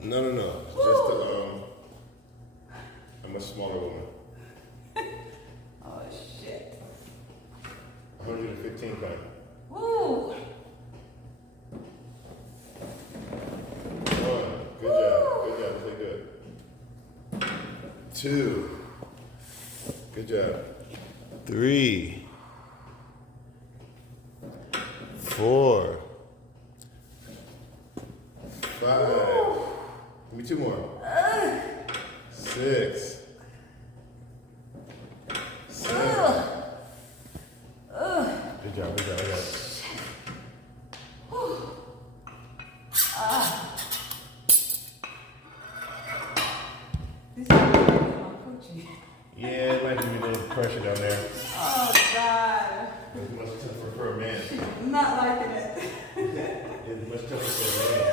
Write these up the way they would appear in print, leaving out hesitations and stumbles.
No. Just a much smaller woman. Oh shit. 115 pounds. Woo! One. Good job. Really good. Two. Good job. Three. 4. 5. Give me 2 more. 6. 7. Good job. This is my coochie. Yeah, it might be a little pressure down there. Oh God. It's much tougher for a man. I'm not liking it. It's much tougher for a man.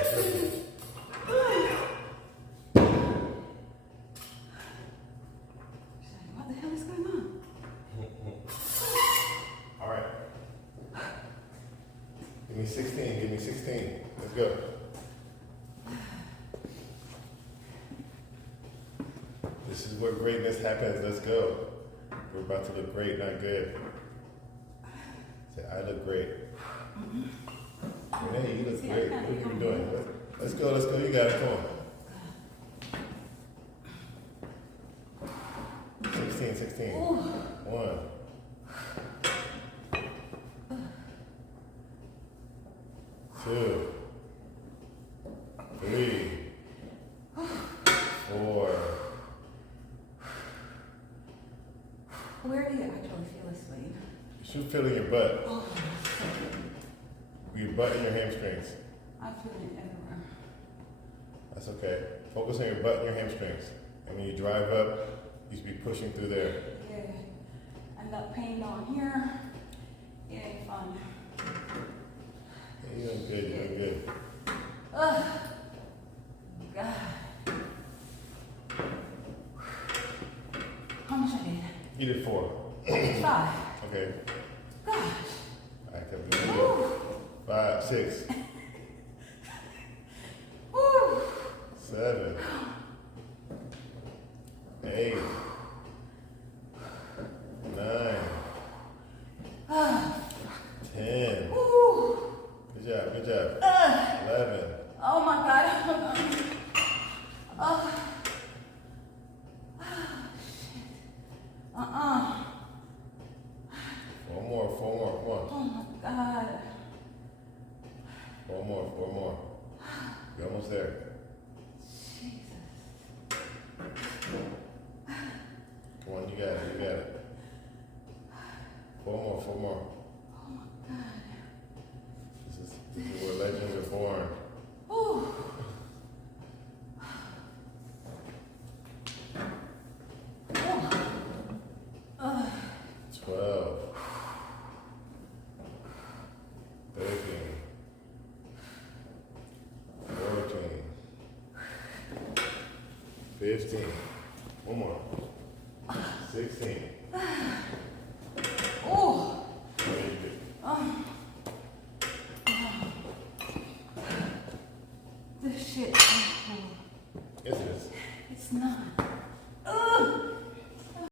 What the hell is going on? All right. Give me 16. Let's go. This is where greatness happens. Let's go. We're about to look great, not good. Say, I look great. Hey, you look great. What are you doing? Let's go. You got it. Come on. 16. 1. 2. 3. 4. Where do you actually feel asleep? You should feel in your butt. Oh, Your butt and your hamstrings. I'm feeling it everywhere. That's okay. Focus on your butt and your hamstrings. And when you drive up, you should be pushing through there. Yeah. And that pain down here, it ain't fun. Yeah, you're doing good. Ugh. God. How much I did? You did 4. 5. Okay. Gosh. All right, come 5, 6, Woo. 7, 8, 9, 10. Woo. Good job. 11. Oh my God. Oh. Shit. 4 more. Come on. Oh my God. 4 more. You're almost there. Jesus. Come on, you got it. 4 more. Oh my God. This is where legends are born. Ooh. 12, 13, 14, 15. 1 more. 16.